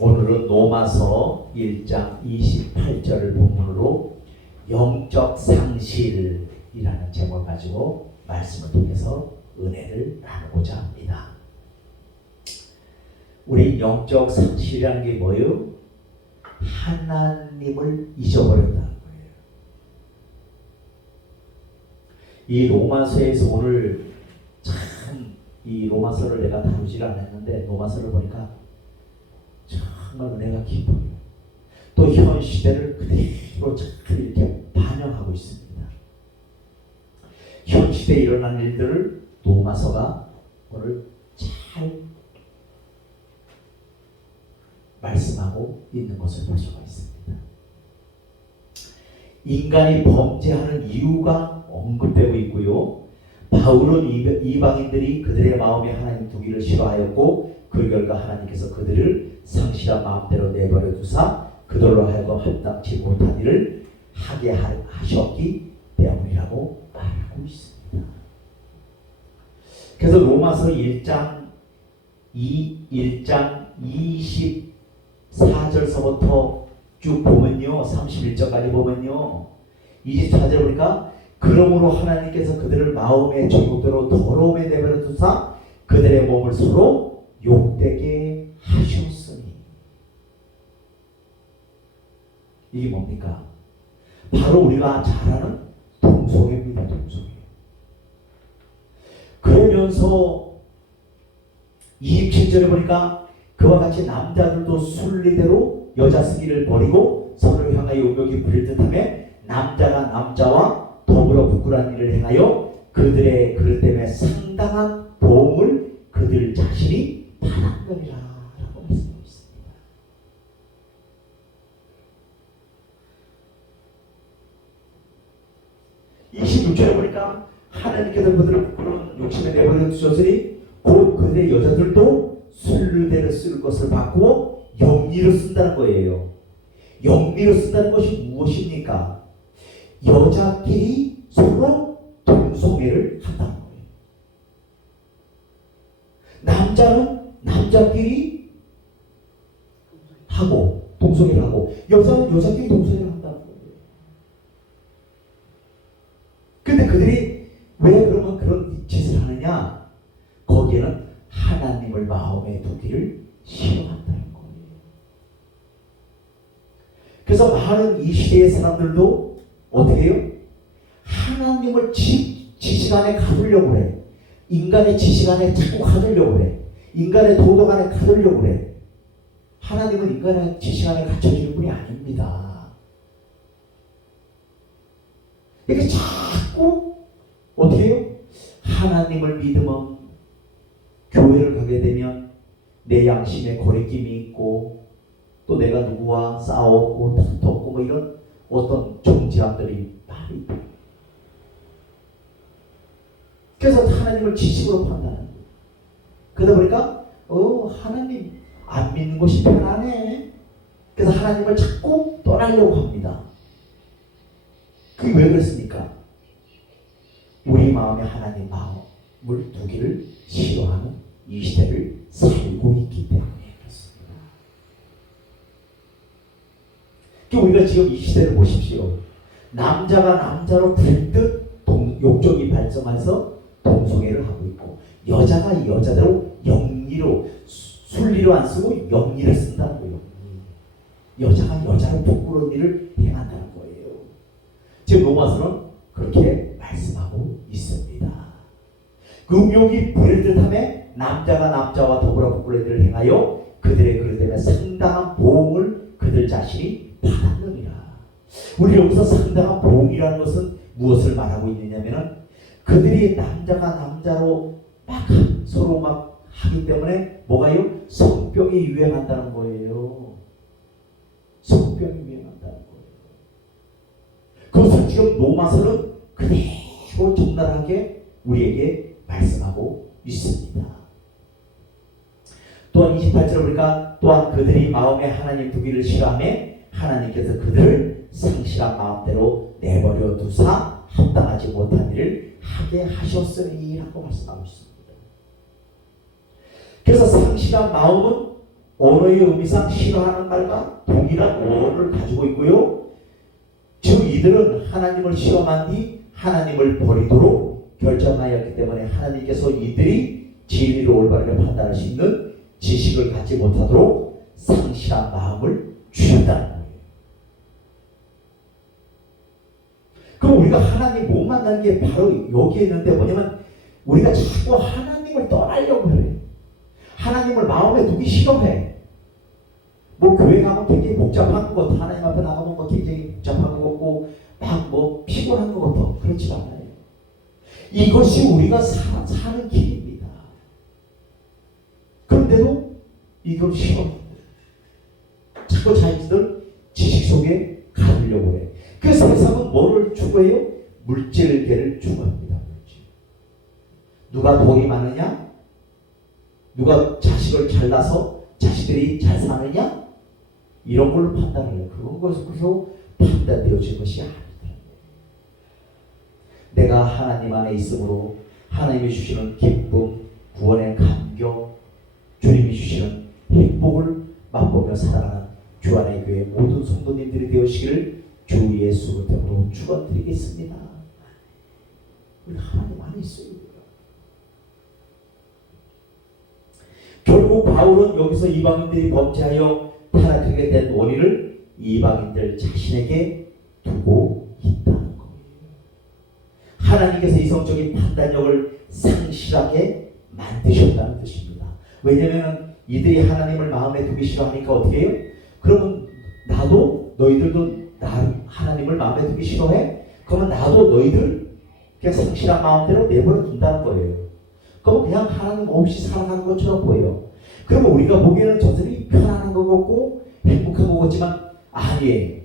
오늘은 로마서 1장 28절을 본문으로 영적 상실이라는 제목을 가지고 말씀을 통해서 은혜를 나누고자 합니다. 우리 영적 상실이라는 게 뭐예요? 하나님을 잊어버렸다는 거예요. 이 로마서에서 오늘 참 이 로마서를 내가 다루질 않았는데 로마서를 보니까 정말 은혜가 깊어요. 또 현 시대를 그대로 잘 이렇게 반영하고 있습니다. 현 시대에 일어난 일들을 로마서가 오늘 잘 말씀하고 있는 것을 볼 수가 있습니다. 인간이 범죄하는 이유가 언급되고 있고요. 바울은 이방인들이 그들의 마음에 하나님 두기를 싫어하였고 그 결과 하나님께서 그들을 상실한 마음대로 내버려 두사 그들로 하여금 합당치 못한 일을 하게 하셨기 때문이라고 말하고 있습니다. 그래서 로마서 1장 24절서부터 쭉 보면요, 31절까지 보면요, 24절 보니까 그러므로 하나님께서 그들을 마음의 정욕대로 더러움에 내버려 두사 그들의 몸을 서로 욕되게 하셨으니. 이게 뭡니까? 바로 우리가 잘 아는 동성애입니다. 동성애. 그러면서 27절에 보니까 그와 같이 남자들도 순리대로 여자 쓰기를 버리고 서로를 향하여 욕욕이 부릴 듯하며 남자가 남자와 더불어 부끄러운 일을 행하여 그들의 그릇 때문에 상당한 보응을 그들 자신이 받았느니라 라고 말씀하고 있습니다. 이 26절에 보니까 하나님께서 그들을 부끄러운 욕심에 내버려 두셨으니 곧 그들의 여자들도 순리대로 쓸 것을 바꾸어 영리로 쓴다는 거예요. 영리로 쓴다는 것이 무엇입니까? 여자끼리 서로 동성애를 한다는 거예요. 남자는 남자끼리 하고 동성애를 하고 여자는 여자끼리 동성애를 한다는 거예요. 근데 그들이 왜 그러면 그런 짓을 하느냐? 거기에는 하나님을 마음에 두기를 싫어한다는 거예요. 그래서 많은 이 시대의 사람들도 어떻게 해요? 하나님을 지식 안에 가두려고 해. 인간의 지식 안에 자꾸 가두려고 해. 인간의 도덕 안에 가두려고 해. 하나님은 인간의 지식 안에 갇혀지는 분이 아닙니다. 이렇게 자꾸 어떻게 해요? 하나님을 믿으면 교회를 가게 되면 내 양심에 거리낌이 있고 또 내가 누구와 싸웠고 다퉜고 뭐 이런 어떤 정죄함들이 많이 있다. 그래서 하나님을 지식으로 판단하는 거예요. 그러다 보니까 하나님 안 믿는 것이 편하네. 그래서 하나님을 자꾸 떠나려고 합니다. 그게 왜 그랬습니까? 우리 마음에 하나님 마음을 두기를 싫어하는 이 시대를 살고 있기 때문에 그렇습니다. 우리가 지금 이 시대를 보십시오. 남자가 남자로 불듯 욕정이 발성해서 동성애를 하고 있고 여자가 여자대로 영리로 순리로 안 쓰고 영리를 쓴다는 거예요. 여자가 여자로 부끄러운 일을 행한다는 거예요. 지금 로마서는 그렇게 말씀하고 있습니다. 음욕이 부릴 듯하며 남자가 남자와 더불어 부끄러운 일을 행하여 그들의 그릇 때문에 상당한 보응을 그들 자신이 받았느니라. 우리 여기서 상당한 보응이라는 것은 무엇을 말하고 있느냐면은 그들이 남자가 남자로 막 서로 막 하기 때문에 뭐가요? 성병이 유행한다는 거예요. 성병이 유행한다는 거예요. 그것을 지금 로마서는 그대로 적나라하게 우리에게 말씀하고 있습니다. 또한 28절을 보니까 또한 그들이 마음에 하나님 두기를 싫어하며 하나님께서 그들을 상실한 마음대로 내버려 두사 합당하지 못한 일을 하게 하셨으니 라고 말씀하고 있습니다. 그래서 상실한 마음은 언어의 의미상 싫어하는 말과 동일한 어원을 가지고 있고요. 즉 이들은 하나님을 시험한 뒤 하나님을 버리도록 결정하였기 때문에 하나님께서 이들이 진리를 올바르게 판단할 수 있는 지식을 갖지 못하도록 상실한 마음을 주셨다는 거예요. 그럼 우리가 하나님 못 만나는 게 바로 여기에 있는데 뭐냐면 우리가 자꾸 하나님을 떠나려고 해. 하나님을 마음에 두기 싫어해. 뭐 교회 가면 굉장히 복잡한 것 같아. 하나님 앞에 나가면 뭐 굉장히 복잡한 것 같고 막 뭐 피곤한 것 같아. 그렇지 않아요. 이것이 우리가 사는 길입니다. 그런데도 이걸 싫어. 자꾸 자기들 지식 속에 가두려고 해. 그래서 세상은 뭐를 추구해요? 물질계를 추구합니다. 누가 돈이 많으냐? 누가 자식을 잘나서 자식들이 잘 사느냐? 이런 걸로 판단을 해요. 그런 것으로 판단되어진 것이 아니다. 내가 하나님 안에 있으므로 하나님이 주시는 기쁨, 구원의 감격, 주님이 주시는 행복을 맛보며 살아가는 주안의 교회 모든 성도님들이 되시기를 주 예수 그리스도로 축원드리겠습니다. 우리 하나님 안에 있어요. 결국 바울은 여기서 이방인들이 범죄하여 타락하게 된 원인을 이방인들 자신에게 두고 있다는 거예요. 하나님께서 이성적인 판단력을 상실하게 만드셨다는 뜻입니다. 왜냐하면 이들이 하나님을 마음에 두기 싫어하니까 어떻게 해요? 그러면 나도 너희들도 하나님을 마음에 두기 싫어해? 그러면 나도 너희들 그냥 상실한 마음대로 내버려 둔다는 거예요. 그러면 그냥 하나님 없이 살아가는 것처럼 보여요. 그러면 우리가 보기에는 저들이 편안한 것 같고 행복한 것 같지만 아니에요.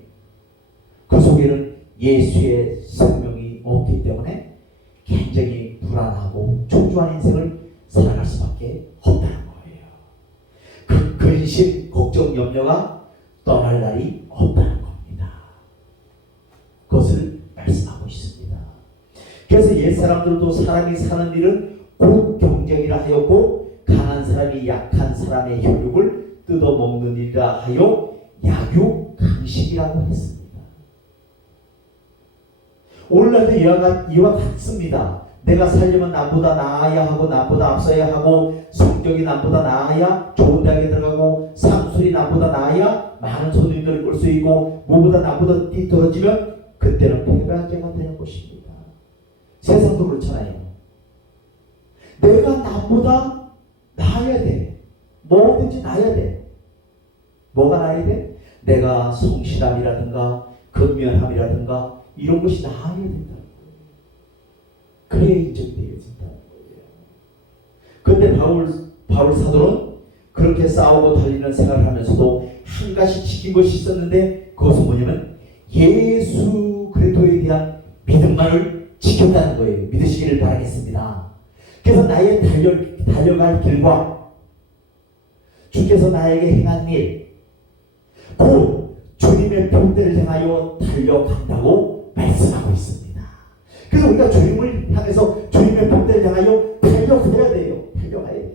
그 속에는 예수의 생명이 없기 때문에 굉장히 불안하고 초조한 인생을 살아갈 수밖에 없다는 거예요. 그 근심, 걱정, 염려가 떠날 날이 없다는 겁니다. 그것을 말씀하고 있습니다. 그래서 옛사람들도 사람이 사는 일은 곧 경쟁이라 하였고 강한 사람이 약한 사람의 혈육을 뜯어먹는 일이라 하여 약육강식이라고 했습니다. 오늘날도 이와 같습니다. 내가 살려면 남보다 나아야 하고 남보다 앞서야 하고 성적이 남보다 나아야 좋은 대학에 들어가고 상술이 남보다 나아야 많은 손님들을 끌 수 있고 무보다 남보다 뒤떨어지면 그때는 패배자가 되는 것입니다. 세상도 그렇잖아요. 내가 남보다 나아야 돼. 뭐든지 나아야 돼. 뭐가 나아야 돼? 내가 성실함이라든가 근면함이라든가 이런 것이 나아야 된다는 거예요. 그래야 인정이 되어진다는 거예요. 그런데 바울 사도는 그렇게 싸우고 달리는 생활을 하면서도 한 가지 지킨 것이 있었는데 그것은 뭐냐면 예수 그리스도에 대한 믿음만을 지켰다는 거예요. 믿으시기를 바라겠습니다. 그래서 나의 달려갈 길과 주께서 나에게 행한 일, 곧 주님의 표대를 향하여 달려간다고 말씀하고 있습니다. 그래서 우리가 주님을 향해서 주님의 표대를 향하여 달려가야 돼요. 달려가야 돼요.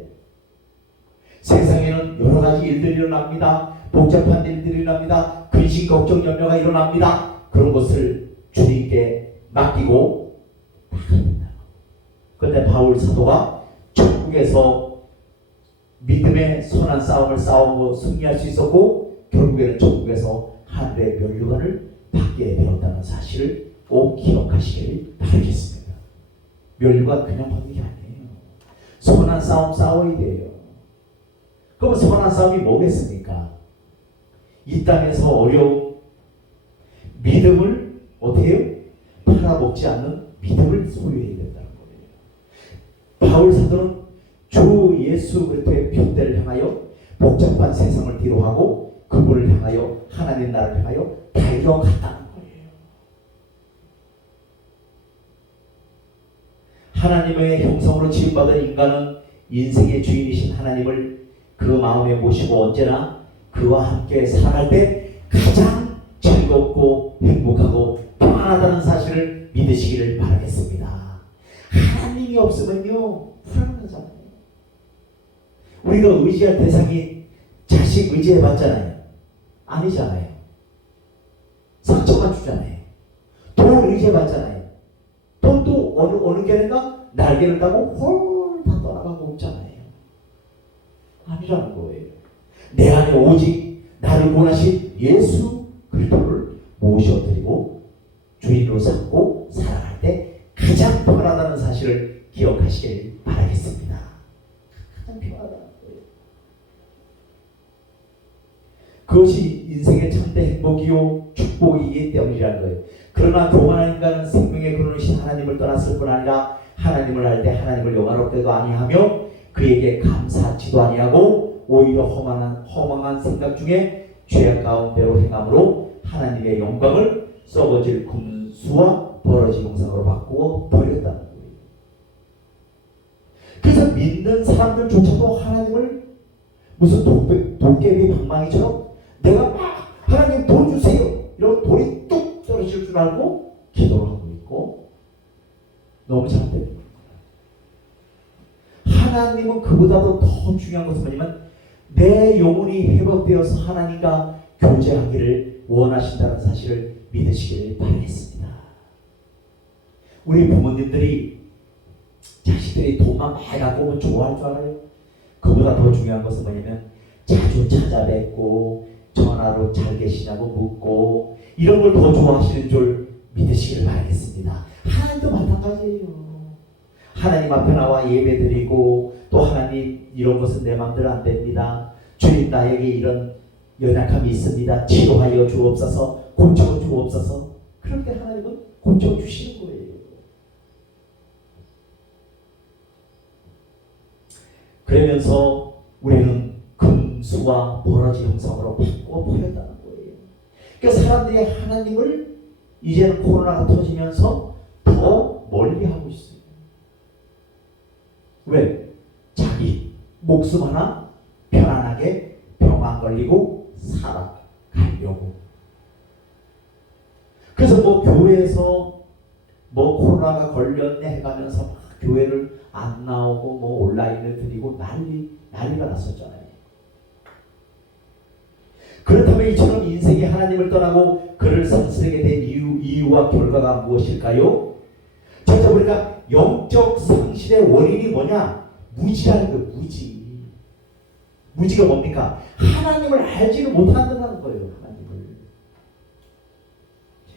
세상에는 여러 가지 일들이 일어납니다. 복잡한 일들이 일어납니다. 근심, 걱정, 염려가 일어납니다. 그런 것을 주님께 맡기고 나갑니다. 그런데 바울 사도가 천국에서 믿음의 선한 싸움을 싸우고 승리할 수 있었고 결국에는 천국에서 하늘의 면류관을 받게 되었다는 사실을 꼭 기억하시길 바라겠습니다. 면류관 그냥 받는 게 아니에요. 선한 싸움 싸워야 돼요. 그럼 선한 싸움이 뭐겠습니까? 이 땅에서 어려움, 믿음을 어떻게 해요? 팔아먹지 않는 믿음을 소유해야 된다는 거예요. 바울 사도는 주 예수 그리스도의 편대를 향하여 복잡한 세상을 뒤로하고 그분을 향하여 하나님 나라를 향하여 달려갔다는 거예요. 하나님의 형상으로 지음받은 인간은 인생의 주인이신 하나님을 그 마음에 모시고 언제나 그와 함께 살아갈 때 가장 즐겁고 행복하고 평안하다는 사실을 믿으시기를 바라겠습니다. 하나님이 없으면요 불안하잖아요. 우리가 의지할 대상이 자식 자식 의지해봤잖아요. 아니잖아요. 상처만 주잖아요. 돈 의지해봤잖아요. 돈도 어느 결인가 날개를 따고 홀다 떠나가고 없잖아요. 아니라는 거예요. 내 안에 오직 나를 원하신 예수 그리스도를 모셔드리고 주인으로 삼고 살아갈 때 가장 편하다는 사실을 기억하시길 바라겠습니다. 가장 편하다는 거예요. 그것이 인생의 참된 행복이요 축복이기 때문이라는 거예요. 그러나 교만한 인간은 생명의 근원이신 하나님을 떠났을 뿐 아니라 하나님을 알 때 하나님을 영화롭게도 아니하며 그에게 감사하지도 아니하고 오히려 허망한 생각 중에 죄악 가운데로 행함으로 하나님의 영광을 썩어질 금수와 버러지 형상으로 바꾸어 버렸다는 거예요. 그래서 믿는 사람들조차도 하나님을 무슨 도깨비 방망이처럼 내가 막 하나님 돈 주세요 이러면 돈이 뚝 떨어질 줄 알고 기도를 하고 있고 너무 잘못됩니다. 하나님은 그보다도 더 중요한 것은 뭐냐면 내 영혼이 회복되어서 하나님과 교제하기를 원하신다는 사실을 믿으시기를 바라겠습니다. 우리 부모님들이 자식들이 돈만 많이 갖고 오면 좋아할 줄 알아요? 그보다 더 중요한 것은 뭐냐면 자주 찾아뵙고 전화로 잘 계시냐고 묻고 이런 걸 더 좋아하시는 줄 믿으시기를 바라겠습니다. 하나님도 마찬가지예요. 하나님 앞에 나와 예배드리고 또 하나님 이런 것은 내 마음대로 안 됩니다. 주님 나에게 이런 연약함이 있습니다. 치료하여 주옵소서 고쳐 주옵소서. 그럴 때 하나님은 고쳐 주시는 거예요. 그러면서 우리는 금수와 버러지 형상으로 바꿔버렸다는 거예요. 그러니까 사람들이 하나님을 이제는 코로나가 터지면서 더 멀리하고 있어요. 왜? 자기 목숨 하나 편안하게 병 안 걸리고 살아가려고. 그래서 뭐 교회에서 뭐 코로나가 걸렸네 해가면서 막 교회를 안 나오고 뭐 온라인을 드리고 난리가 났었잖아요. 그렇다면 이처럼 인생이 하나님을 떠나고 그를 상실하게 된 이유와 결과가 무엇일까요? 첫째 우리가 영적 상실의 원인이 뭐냐? 무지라는 거예요. 무지가 뭡니까? 하나님을 알지를 못한다는 거예요. 하나님을.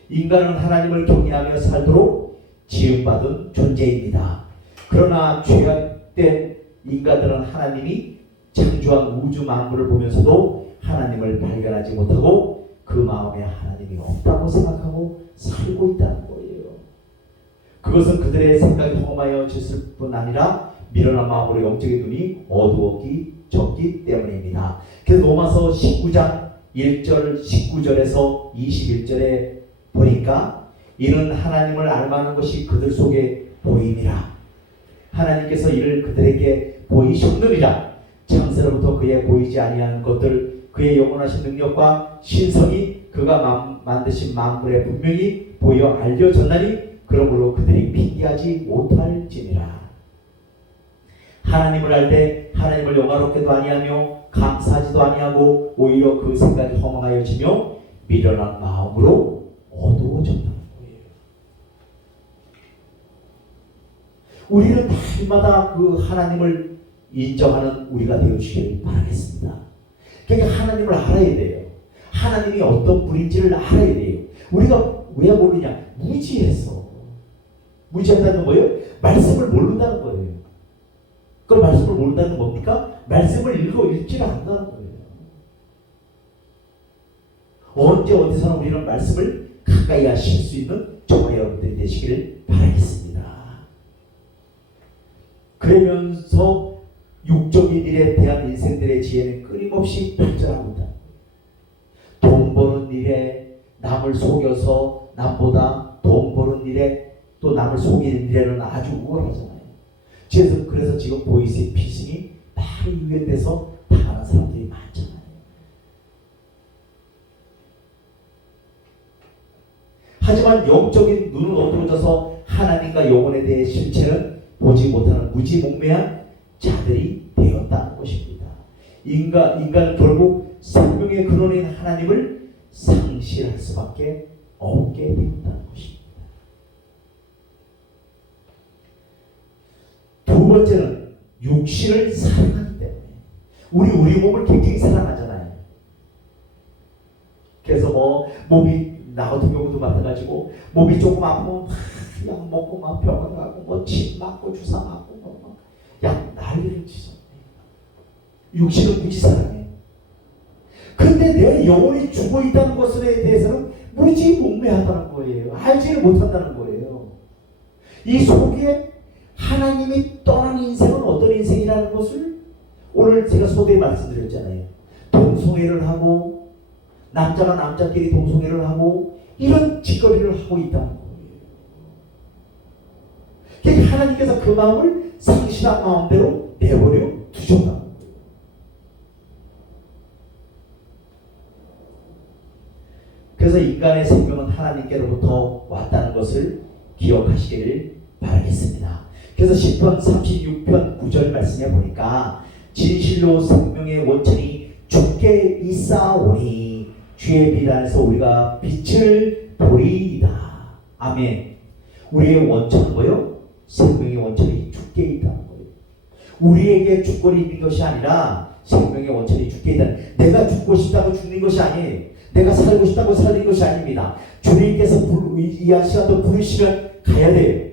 인간은 하나님을 경외하며 살도록 지음받은 존재입니다. 그러나 죄악된 인간들은 하나님이 창조한 우주 만물을 보면서도 하나님을 발견하지 못하고 그 마음에 하나님이 없다고 생각하고 살고 있다는 거예요. 그것은 그들의 생각이 험하여졌을 뿐 아니라 미련한 마음으로 영적인 눈이 어두워졌기 때문입니다. 그래서 로마서 19장 1절 19절에서 21절에 보니까 이는 하나님을 알만한 것이 그들 속에 보임이라. 하나님께서 이를 그들에게 보이셨느니라. 창세로부터 그의 보이지 아니하는 것들 그의 영원하신 능력과 신성이 그가 만드신 만물에 분명히 보여 알려졌나니 그러므로 그들이 핑계하지 못할지니라. 하나님을 알 때 하나님을 영화롭게도 아니하며 감사하지도 아니하고 오히려 그 생각이 허망하여지며 미련한 마음으로 어두워졌다는 거예요. 우리는 날마다 그 하나님을 인정하는 우리가 되어주시길 바라겠습니다. 그러니까 하나님을 알아야 돼요. 하나님이 어떤 분인지를 알아야 돼요. 우리가 왜 모르냐? 무지해서. 무지한다는 건 뭐예요? 말씀을 모른다는 거예요. 그럼 말씀을 모른다는 건 뭡니까? 말씀을 읽지를 않는다는 거예요. 언제 어디서나 우리는 말씀을 가까이 하실 수 있는 저와 여러분들이 되시기를 바라겠습니다. 그러면서 육적인 일에 대한 인생들의 지혜는 끊임없이 발전하고 있다. 돈 버는 일에 남을 속여서 남보다 돈 버는 일에 또 남을 속이는 일에는 아주 우월하잖아요. 그래서 지금 보이스피싱이 많이 유행돼서 당하는 사람들이 많잖아요. 하지만 영적인 눈은 어두워져서 하나님과 영혼에 대해 실체는 보지 못하는 무지몽매한 자들이 되었다는 것입니다. 인간은 결국 생명의 근원인 하나님을 상실할 수밖에 없게 되었다는 것입니다. 두 번째는 육신을 사랑하기 때문에 우리 몸을 굉장히 사랑하잖아요. 그래서 몸이 나 같은 경우도 마찬가지고 몸이 조금 아프면 약 먹고 막 병원 가고 침 맞고 주사 맞고 약 난리를 치죠. 육신은 무지 사랑해. 근데 내 영혼이 죽어 있다는 것에 대해서는 무지 목매하다는 거예요. 알지를 못한다는 거예요. 이 속에 하나님이 떠난 인생은 어떤 인생이라는 것을 오늘 제가 소개에 말씀드렸잖아요. 동성애를 하고 남자가 남자끼리 동성애를 하고 이런 짓거리를 하고 있다는 거예요. 그러니까 하나님께서 그 마음을 상실한 마음대로 내버려 두셨다는 거예요. 그래서 인간의 생명은 하나님께로부터 왔다는 것을 기억하시기를 바라겠습니다. 그래서 시편 36편 9절 말씀에 보니까 진실로 생명의 원천이 주께 있사오니 주의 비단에서 우리가 빛을 보리이다. 아멘. 우리의 원천은 뭐요? 생명의 원천이 주께 있다는 거예요. 우리에게 주권이 있는 것이 아니라 생명의 원천이 주께 있다. 내가 죽고 싶다고 죽는 것이 아니에요. 내가 살고 싶다고 살는 것이 아닙니다. 주님께서 이 시간도 부르시면 가야 돼요.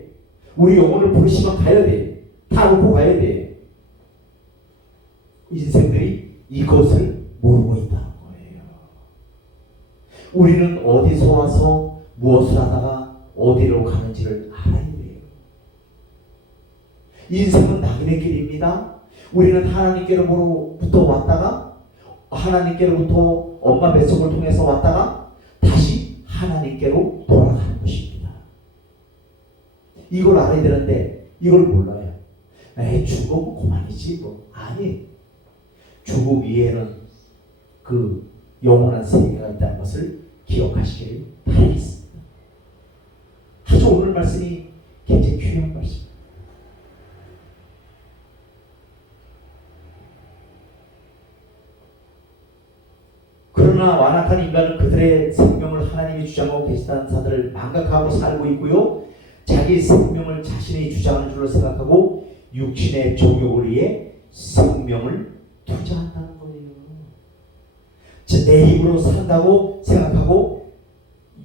우리 영혼을 부르시면 가야 돼요. 다 놓고 가야 돼요. 인생들이 이것을 모르고 있다는 거예요. 우리는 어디서 와서 무엇을 하다가 어디로 가는지를 알아야 돼요. 인생은 낙인의 길입니다. 우리는 하나님께로부터 왔다가 하나님께로부터 엄마 뱃속을 통해서 왔다가 다시 하나님께로 돌아가는 것입니다. 이걸 알아야 되는데 이걸 몰라요. 죽으면 그만이지 뭐. 아니, 죽음 위에는 그 영원한 세계가 있다는 것을 기억하시기를 바라겠습니다. 아주 오늘 말씀이 굉장히 귀한 말씀입니다. 그러나 완악한 인간은 그들의 생명을 하나님이 주장하고 계시다는 사실을 망각하고 살고 있고요. 자기 생명을 자신이 주장하는 줄로 생각하고 육신의 정욕을 위해 생명을 투자한다는 거예요. 내 힘으로 산다고 생각하고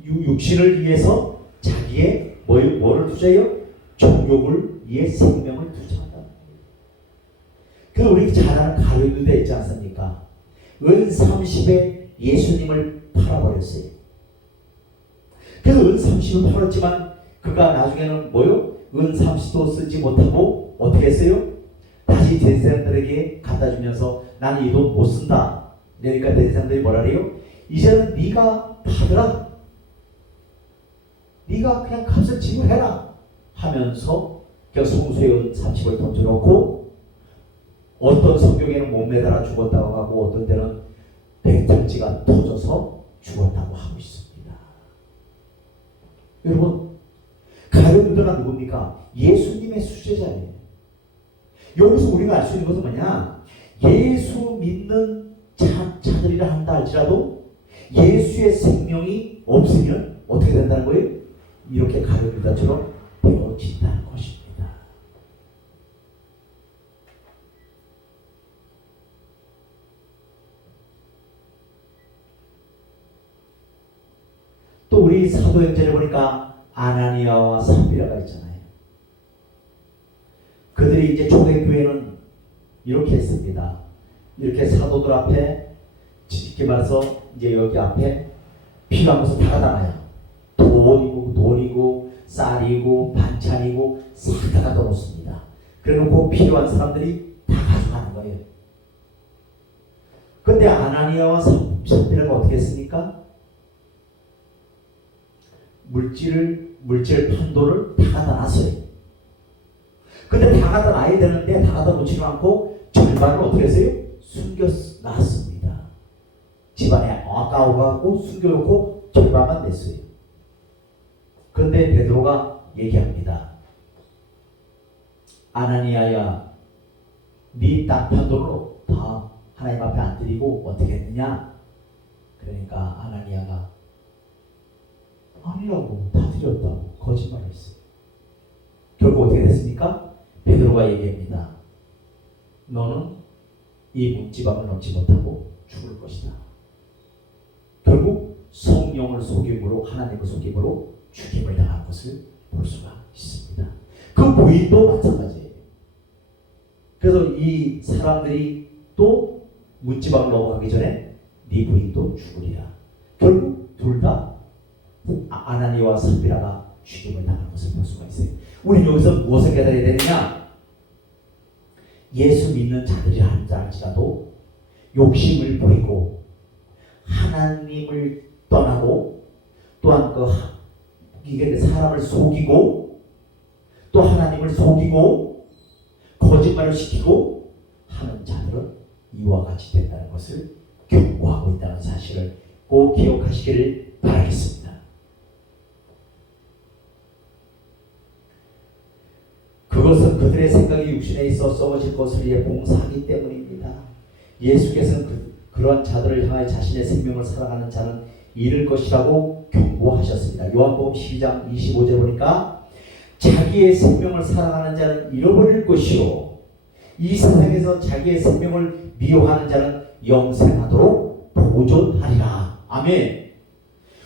육신을 위해서 자기의 뭐를 투자해요? 정욕을 위해 생명을 투자한다는 거예요. 그래서 우리 잘 아는 가룟유다 있지 않습니까? 은 30에 예수님을 팔아버렸어요. 그래서 은 30을 팔았지만 그가 나중에는 뭐요? 은 30도 쓰지 못하고 어떻게 했어요? 다시 대제사장들에게 갖다 주면서 나는 이 돈 못 쓴다. 그러니까 대제사장들이 뭐라 그래요? 이제는 네가 받으라. 네가 그냥 값을 지불해라 하면서 그 송수의 은 30을 던져놓고 어떤 성경에는 못 매달아 죽었다고 하고 어떤 때는 배털지가 터져서 죽었다고 하고 있습니다. 여러분, 가룟유다가 누굽니까? 예수님의 수제자예요. 여기서 우리가 알 수 있는 것은 뭐냐? 예수 믿는 자들이라 한다 할지라도 예수의 생명이 없으면 어떻게 된다는 거예요? 이렇게 가룟유다처럼 되어진다는 것입니다. 또 우리 사도행전에 보니까 아나니아와 삽비라가 있잖아요. 그들이 이제 초대교회는 이렇게 했습니다. 이렇게 사도들 앞에 쉽게 말해서 이제 여기 앞에 필요한 것을 다 갖다 놔요. 돈이고 쌀이고 반찬이고 싹 다 갖다 놓습니다. 그래놓고 필요한 사람들이 다 가져가는 거예요. 근데 아나니아와 삽비라가 어떻게 했습니까? 물질 판도를 다 갖다 놨어요. 근데 다 갖다 놔야 되는데 다 갖다 놓지도 않고 절반을 어떻게 했어요? 숨겨놨습니다. 집안에 아까워갖고 숨겨놓고 절반만 냈어요. 그런데 베드로가 얘기합니다. 아나니아야, 네 땅 판도를 다 하나님 앞에 안 드리고 어떻게 했느냐? 그러니까 아나니아가 아니라고, 다 드렸다고 거짓말했어요. 결국 어떻게 됐습니까? 베드로가 얘기합니다. 너는 이 문지방을 넘지 못하고 죽을 것이다. 결국 성령을 속임으로, 하나님을 속임으로 죽임을 당한 것을 볼 수가 있습니다. 그 부인도 마찬가지예요. 그래서 이 사람들이 또 문지방을 넘어가기 전에 네 부인도 죽으리라. 결국 둘 다 아나니아와 삽비라가 죽임을 당한 것을 볼 수가 있어요. 우리는 여기서 무엇을 깨달아야 되느냐? 예수 믿는 자들이 할지라도 욕심을 버리고 하나님을 떠나고 또한 이게 사람을 속이고 또 하나님을 속이고 거짓말을 시키고 하는 자들은 이와 같이 된다는 것을 경고하고 있다는 사실을 꼭 기억하시기를 바라겠습니다. 그것은 그들의 생각이 육신에 있어 썩어질 것을 위해 봉사하기 때문입니다. 예수께서는 그러한 자들을 향하여 자신의 생명을 살아가는 자는 잃을 것이라고 경고하셨습니다. 요한복음 12장 25절 보니까 자기의 생명을 살아가는 자는 잃어버릴 것이요 이 세상에서 자기의 생명을 미워하는 자는 영생하도록 보존하리라. 아멘.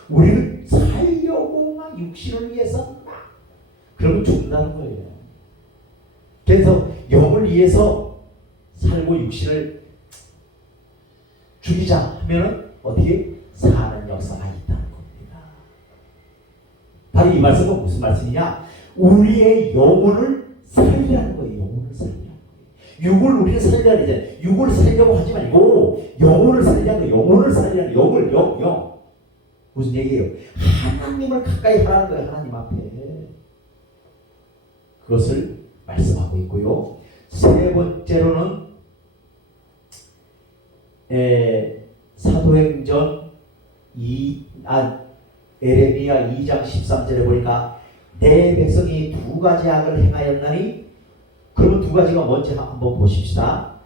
우리는 살려고 막 육신을 위해서 막 그러면 죽는다는 거예요. 그래서 영을 위해서 살고 육신을 죽이자 하면은 어떻게 사는 역사가 있다는 겁니다. 바로 이 말씀은 무슨 말씀이냐? 우리의 영혼을 살리라는 거예요. 영혼을 살리라는 거예요. 육을 우리는 살리라 이제 육을 살려고 하지 말고 영혼을 살리라는 거예요. 영혼을 살리라는 영을 영 무슨 얘기예요? 하나님을 가까이 하라는 거예요. 하나님 앞에 그것을 말씀하고 있고요. 세 번째로는 사도행전 에레미야 2장 13절에 보니까 내 백성이 두 가지 악을 행하였나니 그러면 두 가지가 뭔지 한번 보십시다.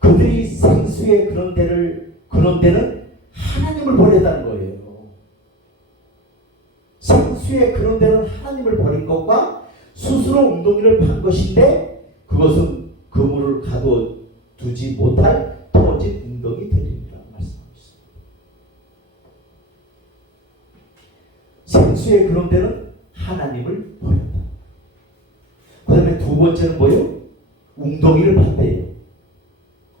그들이 생수의 그런 데는 하나님을 버렸다는 거예요. 생수의 그런 데는 하나님을 버린 것과 스스로 웅덩이를 판 것인데 그것은 그물을 가둬두지 못할 터진 웅덩이 되리라고 말씀하고 있습니다. 생수의 그런 데는 하나님을 버렸다. 그 다음에 두 번째는 뭐예요? 웅덩이를 팠대요.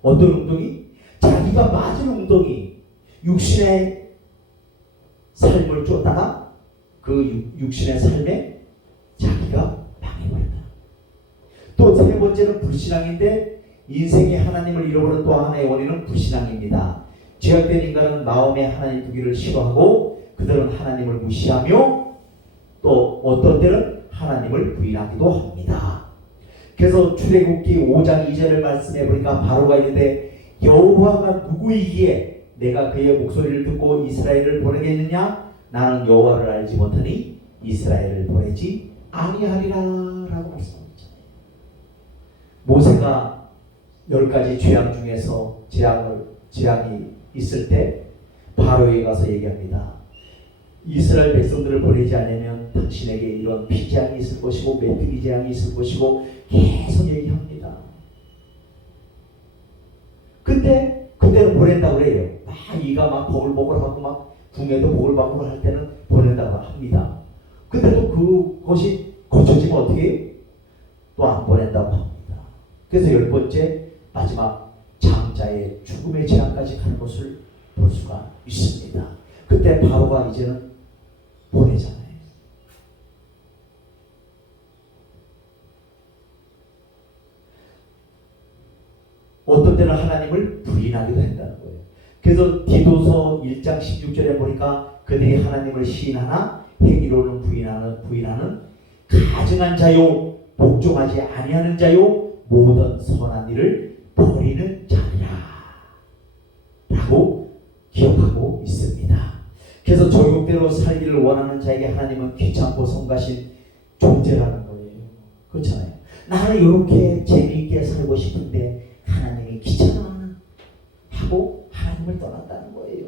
어떤 웅덩이? 자기가 맞은 웅덩이. 육신의 삶을 쫓다가 그 육신의 삶에 자기가 망해버렸다. 또 세 번째는 불신앙인데 인생의 하나님을 잃어버린 또 하나의 원인은 불신앙입니다. 죄악된 인간은 마음에 하나님 두기를 싫어하고 그들은 하나님을 무시하며 또 어떤 때는 하나님을 부인하기도 합니다. 그래서 출애굽기 5장 2절을 말씀해 보니까 바로가 이르되 여호와가 누구이기에 내가 그의 목소리를 듣고 이스라엘을 보내겠느냐? 나는 여호와를 알지 못하니 이스라엘을 보내지 아니하리라 라고 말씀하셨잖아요. 모세가 10가지 죄악 중에서 재앙이 있을 때 바로에게 가서 얘기합니다. 이스라엘 백성들을 보내지 않으면 당신에게 이런 피재앙이 있을 것이고 메뚜기 재앙이 있을 것이고 계속 얘기합니다. 근데 그때는 보낸다고 그래요. 막 이가 막 보글보글하고 막 궁에도 보글보글 할 때는 보낸다고 합니다. 근데 또 그것이 거쳐지면 어떻게 해요? 또 안 보낸다고 합니다. 그래서 10번째 마지막 장자의 죽음의 재앙까지 가는 것을 볼 수가 있습니다. 그때 바로가 이제는 보내잖아요. 어떤 때는 하나님을 부인하기도 한다는 거예요. 그래서 디도서 1장 16절에 보니까 그들이 하나님을 시인하나 행위로는 부인하는 가증한 자요 복종하지 아니하는 자요 모든 선한 일을 버리는 자리라 라고 기억하고 있습니다. 그래서 저욕대로 살기를 원하는 자에게 하나님은 귀찮고 성가신 존재라는 거예요. 그렇잖아요. 나는 이렇게 재미있게 살고 싶은데 하나님이 귀찮아. 하나님을 떠났다는 거예요.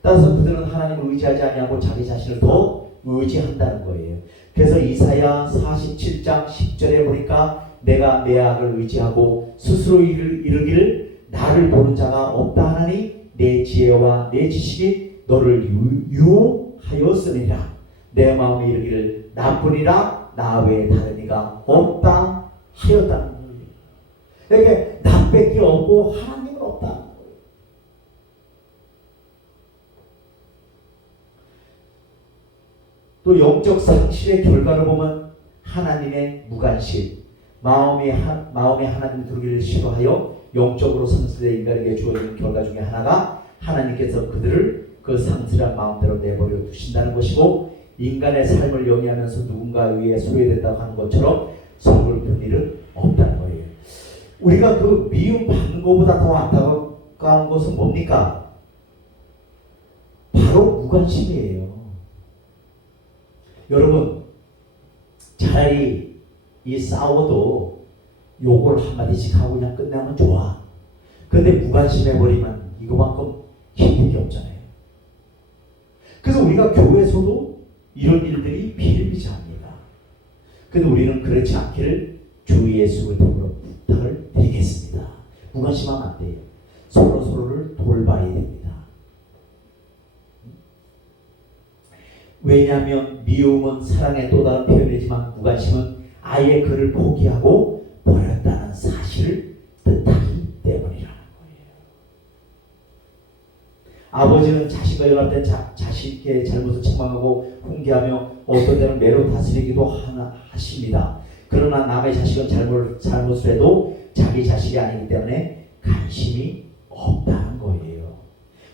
따라서 그들은 하나님을 의지하지 아니하고 자기 자신을 더 의지한다는 거예요. 그래서 이사야 47장 10절에 보니까 내가 내 악을 의지하고 스스로 이르기를 나를 보는 자가 없다 하나니 내 지혜와 내 지식이 너를 유혹하였으니라. 내 마음이 이르기를 나뿐이라 나 외에 다른 이가 없다 하였다는 거예요. 이렇게 나밖에 없고 하나님은 없다는 거예요. 또 영적 상실의 결과를 보면 하나님의 무관심, 마음에 하나님 두기를 싫어하여 영적으로 상실된 인간에게 주어지는 결과 중에 하나가 하나님께서 그들을 그 상실한 마음대로 내버려 두신다는 것이고, 인간의 삶을 영위하면서 누군가 위에 소외된다고 하는 것처럼 서로를 본 일은 없다는 거예요. 우리가 그 미움 받는 것보다 더 안타까운 것은 뭡니까? 바로 무관심이에요. 여러분, 차라리 이 싸워도 욕을 한마디씩 하고 그냥 끝내면 좋아. 근데 무관심해버리면 이거만큼 힘든 게 없잖아요. 그래서 우리가 교회에서도 이런 일들이 비일비재합니다. 근데 우리는 그렇지 않기를 주 예수의 이름으로 부탁을 드리겠습니다. 무관심하면 안 돼요. 서로를 돌봐야 됩니다. 왜냐하면 미움은 사랑의 또 다른 표현이지만 무관심은 아예 그를 포기하고 버렸다는 사실을 뜻하기 때문이라는 거예요. 아버지는 자식과 연합된 자식의 잘못을 책망하고 훈계하며 어떤 때는 매로 다스리기도 하십니다. 그러나 남의 자식은 잘못을 해도 자기 자식이 아니기 때문에 관심이 없다는 거예요.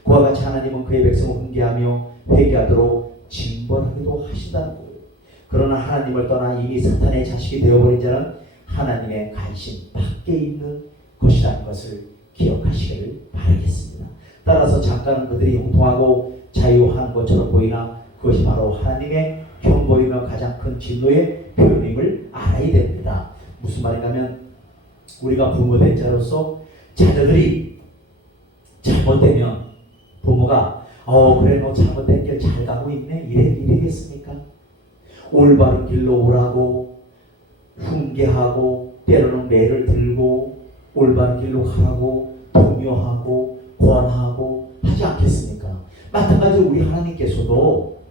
그와 같이 하나님은 그의 백성을 훈계하며 회개하도록 징벌하기도 하신다는 거예요. 그러나 하나님을 떠나 이미 사탄의 자식이 되어버린 자는 하나님의 관심 밖에 있는 것이라는 것을 기억하시기를 바라겠습니다. 따라서 잠깐은 그들이 형통하고 자유한 것처럼 보이나 그것이 바로 하나님의 경보이며 가장 큰 진노의 표현임을 알아야 됩니다. 무슨 말이냐면 우리가 부모된 자로서 자녀들이 잘못되면 부모가 그래 너 잘못된 길 잘 가고 있네 이래겠습니까? 올바른 길로 오라고 훈계하고 때로는 매를 들고 올바른 길로 가라고 독려하고 권하고 하지 않겠습니까? 마찬가지로 우리 하나님께서도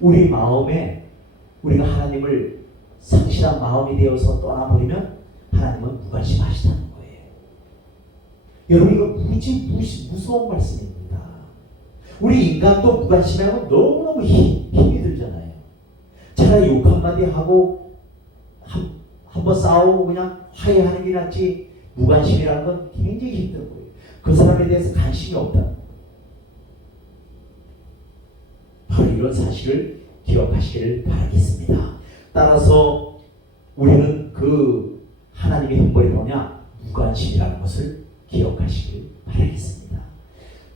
우리 마음에 우리가 하나님을 상실한 마음이 되어서 떠나버리면 하나님은 무관심하시다는 거예요. 여러분 이거 무서운 말씀입니다. 우리 인간도 무관심하면 너무너무 힘이 들잖아요. 차라리 욕 한마디 하고 한번 싸우고 그냥 화해하는 게 낫지 무관심이라는 건 굉장히 힘든 거예요. 그 사람에 대해서 관심이 없다. 바로 이런 사실을 기억하시기를 바라겠습니다. 따라서 우리는 그 하나님의 형벌이 뭐냐? 무관심이라는 것을 기억하시길 바라겠습니다.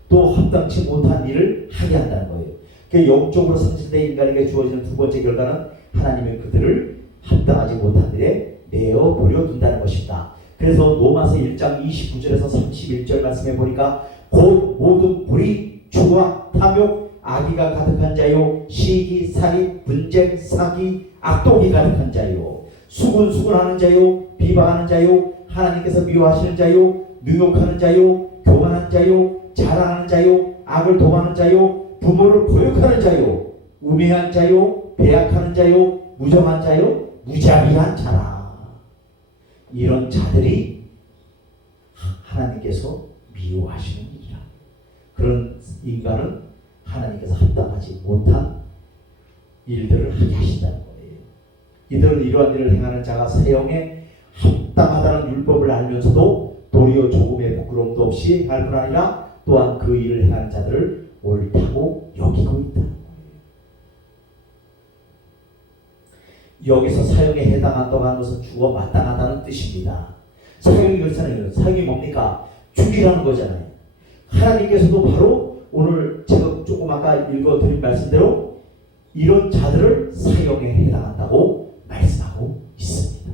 또 합당치 못한 일을 하게 한다는 거예요. 그 영적으로 상실된 인간에게 주어지는 두 번째 결과는 하나님의 그들을 합당하지 못한 일에 내어버려 둔다는 것입니다. 그래서 로마서 1장 29절에서 31절 말씀해 보니까 곧 모든 불의, 추와 탐욕, 악의가 가득한 자요, 시기, 살인, 분쟁, 사기, 악독이 가득한 자요, 수군수군하는 자요, 비방하는 자요, 하나님께서 미워하시는 자요, 능욕하는 자요, 교만한 자요, 자랑하는 자요, 악을 도하는 자요, 부모를 거역하는 자요, 우매한 자요, 배약하는 자요, 무정한 자요, 무자비한 자라. 이런 자들이 하나님께서 미워하시는 일이라. 그런 인간은 하나님께서 합당하지 못한 일들을 하게 하신다는 거예요. 이들은 이러한 일을 행하는 자가 사형에 합당하다는 율법을 알면서도 도리어 조금의 부끄러움도 없이 할 뿐 아니라 또한 그 일을 행하는 자들을 옳다고 여기고 있다는 거예요. 여기서 사형에 해당한다고 하는 것은 죽어 마땅하다는 뜻입니다. 사형이 그렇잖아요. 사형이 뭡니까? 죽이라는 거잖아요. 하나님께서도 바로 오늘 제가 조금 아까 읽어드린 말씀대로 이런 자들을 사형에 해당한다고 말씀하고 있습니다.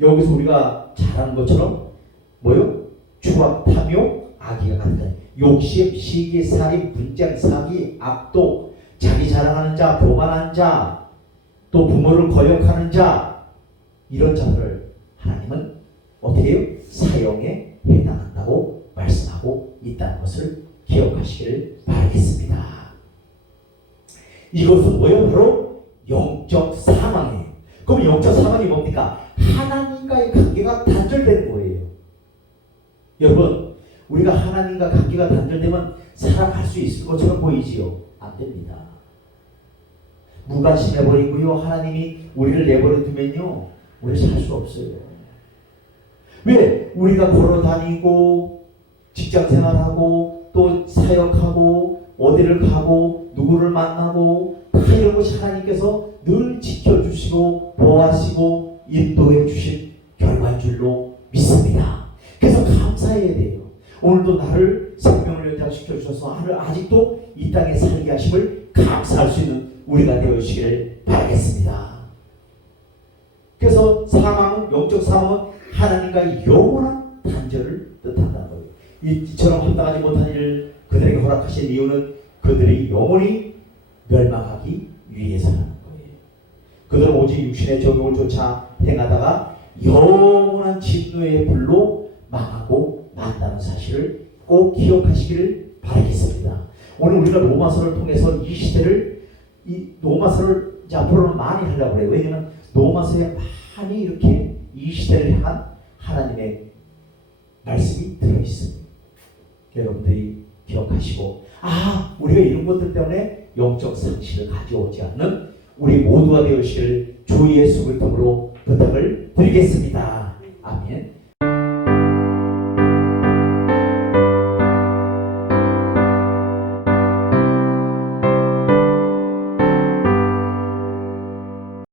여기서 우리가 잘 아는 것처럼 뭐요? 추악, 탐욕, 악의가 가득하니 욕심, 시기, 살인, 분쟁, 사기, 악독, 자기 자랑하는 자, 교만한 자, 또 부모를 거역하는 자, 이런 자들을 하나님은 어떻게 해요? 사형에 해당한다고 말씀하고 있다는 것을 기억하시기를 바라겠습니다. 이것은 뭐예요? 바로 영적 사망이에요. 그럼 영적 사망이 뭡니까? 하나님과의 관계가 단절된 거예요. 여러분, 우리가 하나님과 관계가 단절되면 살아갈 수 있을 것처럼 보이지요? 안 됩니다. 무관심해버리고요. 하나님이 우리를 내버려 두면요, 우리 살 수 없어요. 왜? 우리가 걸어다니고 직장생활하고 또 사역하고 어디를 가고 누구를 만나고 다 이런 것이 하나님께서 늘 지켜주시고 보호하시고 인도해 주신 결과인 줄로 믿습니다. 그래서 감사해야 돼요. 오늘도 나를 생명을 연장시켜 주셔서 하늘 아직도 이 땅에 살게 하심을 감사할 수 있는 우리가 되어주시기를 바라겠습니다. 그래서 사망은, 영적 사망은 하나님과의 영원한 단절을 뜻한다는 거예요. 이처럼 합당하지 못한 일을 그들에게 허락하신 이유는 그들이 영원히 멸망하기 위해서라는 거예요. 그들은 오직 육신의 정욕을 쫓아 행하다가 영원한 진노의 불로 망하고 만다는 사실을 꼭 기억하시기를 바라겠습니다. 오늘 우리가 로마서를 통해서 이 시대를, 이 로마서를 이제 앞으로는 많이 하려고 해요. 왜냐하면 로마서에 많이 이렇게 이 시대를 향한 하나님의 말씀이 들어있습니다. 여러분들이 기억하시고, 우리가 이런 것들 때문에 영적 상실을 가져오지 않는 우리 모두가 되시기를 주 예수 그리스도로 부탁을 드리겠습니다. 아멘.